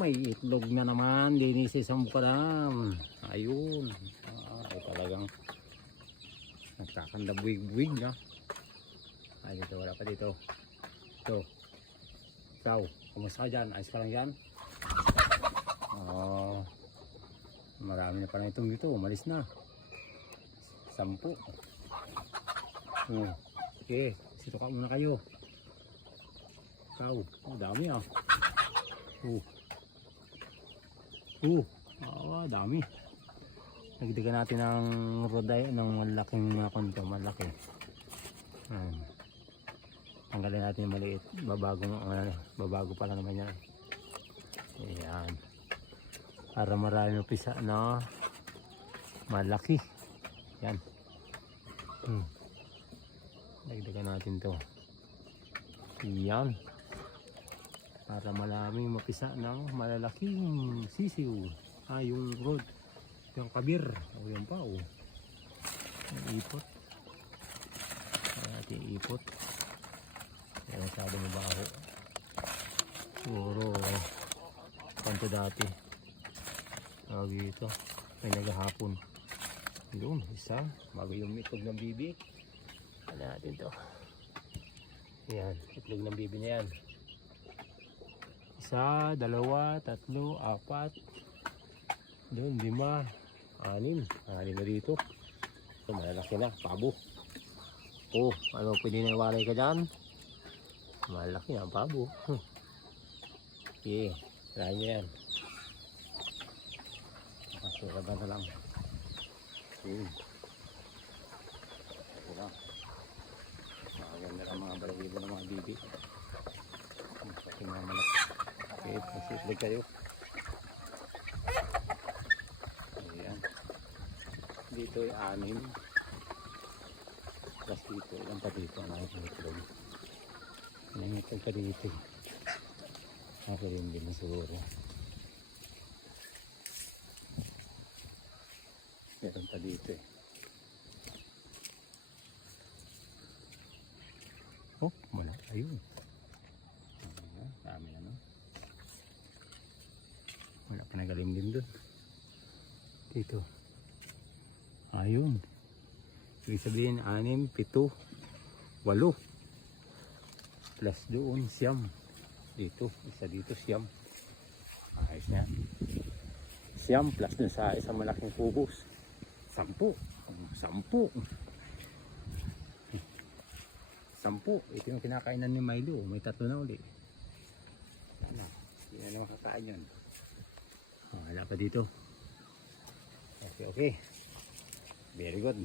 may itlog na naman. Dinis isang bukaram. Ayun. Ay talagang nagkakanda buwig-buwig na. Ay dito, wala pa dito. Ito. Ikaw, kumusta ka dyan? Ayos ka lang dyan? Marami na pa na itong dito. Umalis na. 10. Okay, sito ka muna kayo. Ikaw, dami ah. Dami. Nagdagan natin ng roday ng malaking konto, malaki. Tanggalin natin yung maliit. Babago pa lang naman yan. Ayan. Para marami pisa na malaki. Yan. Dagdagan natin to. Yan. Para maraming mapisa ng malalaking sisiw. Yung rod. Yung kabir. Yan pa Yung ipot. Kaya natin ipot. Kaya masyado mabaho. Siguro kanto dati. Dito. May naghahapon. Yun, isa. Bago yung itlog ng bibi. Ano natin to? Yan, itlog ng bibi na yan. 1, 2, 3, 4. Doon, 5, 6. 6 na dito. So, malalaki na, pabo. Ano pwede na iwalay ka dyan? Malaki na ang pabo. Okay, try nyo yan. Nakasuraban na lang. Ito lang. Maganda lang mga balawibo ng mga bibi. Sa mga malak. Okay, pasiplig kayo. Ayan. Dito ay 6. Plus dito, ilang pa dito ang itlog. Ilang itlog pa dito. Ako rin din siguro. Meron pa dito Wala. Ayun. Dami na no. Wala pa nagalim din doon. Dito. Ayun. Ibig sabihin 6, 7, 8. Plus doon 9. Dito. Isa dito 9. Ayos na. 9 plus dun sa isang malaking kubos. 10. 10. Ito yung kinakainan ni Milo. May 3 na uli. Hindi na naman kakain yun. Wala pa dito. Okay. Very good.